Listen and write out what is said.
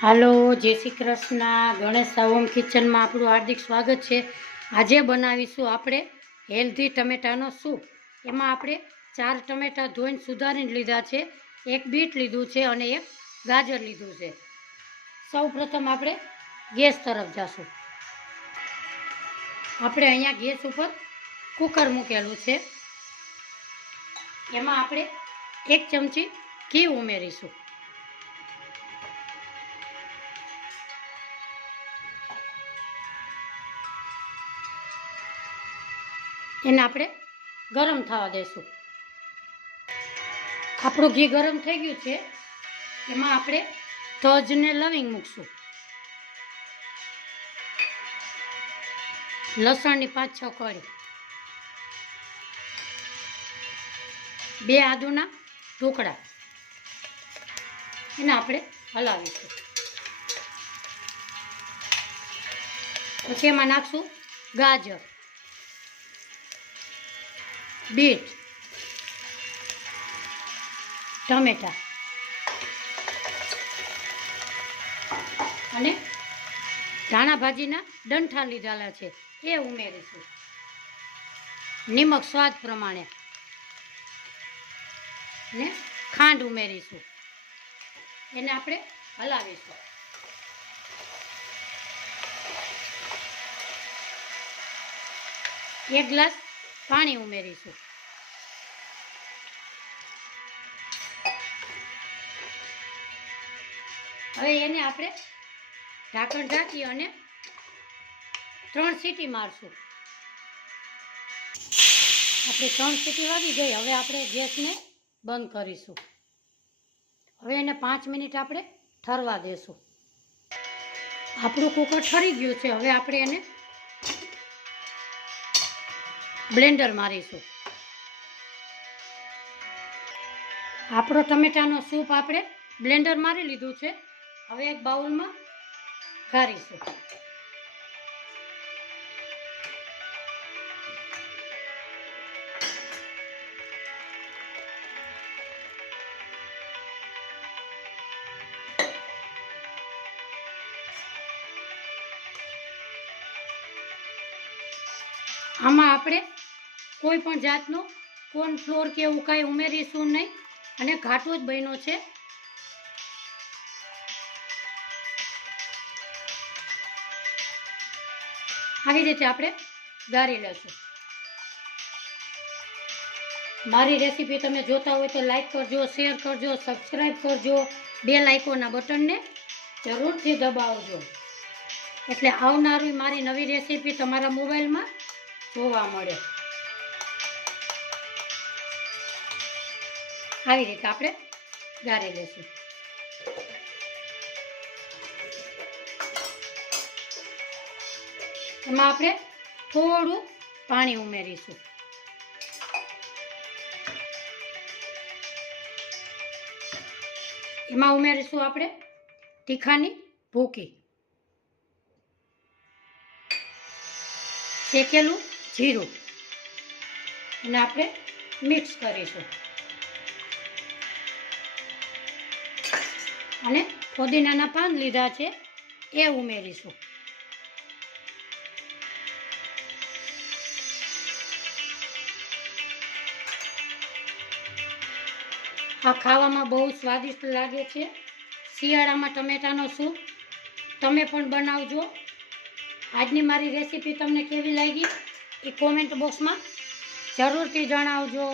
હાલો, જય શ્રી કૃષ્ણ। ગણેશ હોમ કિચનમાં આપણું હાર્દિક સ્વાગત છે। આજે બનાવીશું આપણે હેલ્ધી ટમેટાનો સૂપ। એમાં આપણે 4 ટમેટા ધોઈને સુધારીને લીધા છે, 1 બીટ લીધું છે અને 1 ગાજર લીધું છે। સૌ પ્રથમ આપણે ગેસ તરફ જશું। આપણે અહીંયા ગેસ ઉપર કુકર મૂકેલું છે, એમાં આપણે 1 ચમચી ઘી ઉમેરીશું। એને આપણે ગરમ થવા દેશું। આપણું ઘી ગરમ થઈ ગયું છે, એમાં આપણે તજ ને લવિંગ મૂકશું। લસણની 5-6 કળી, 2 આદુના ટુકડા, એને આપણે હલાવીશું। પછી એમાં નાખશું ગાજર, બીટ, ટમેટા અને ધાણા ભાજીના ડંઠા લીધેલા છે એ ઉમેરીશું। નિમક સ્વાદ પ્રમાણે ને ખાંડ ઉમેરીશું। એને આપણે હલાવીશું। એક ગ્લાસ પાણી ઉમેરીશું। હવે એને આપણે ઢાંકણ ઢાંકી અને 3 સીટી મારશું। આપણે 3 સીટી વાગી ગઈ, હવે આપણે ગેસને બંધ કરીશું। હવે એને 5 મિનિટ આપણે ઠરવા દેશું। આપણું કુકર ઠરી ગયું છે, હવે આપણે એને બ્લેન્ડર મારીશું। આપણો ટમેટાનો સૂપ આપણે બ્લેન્ડર મારી લીધું છે, હવે એક બાઉલમાં કાઢીશું। આમાં આપણે કોઈ પણ જાતનો કોર્નફ્લોર કે એવું કાંઈ ઉમેરીશું નહીં અને ઘાટો જ બન્યો છે। આવી રીતે આપણે ગાળી લેશું। મારી રેસીપી તમે જોતા હોય તો લાઈક કરજો, શેર કરજો, સબસ્ક્રાઈબ કરજો, બેલ આઇકોનના બટનને જરૂરથી દબાવજો, એટલે આવનારી મારી નવી રેસીપી તમારા મોબાઈલમાં જોવા મળે। આવી રીતે આપણે ગાળી લેશું। એમાં આપણે થોડું પાણી ઉમેરીશું। એમાં ઉમેરીશું આપણે તીખાની ભૂકી, શેકેલું જીરું, અને આપણે મિક્સ કરીશું અને ફુદીનાના પાન લીધા છે એ ઉમેરીશું। આ ખાવામાં બહુ સ્વાદિષ્ટ લાગે છે। શિયાળામાં ટમેટાનો સૂપ તમે પણ બનાવજો। આજની મારી રેસીપી તમને કેવી લાગી એ કોમેન્ટ બોક્સમાં જરૂરથી જણાવજો।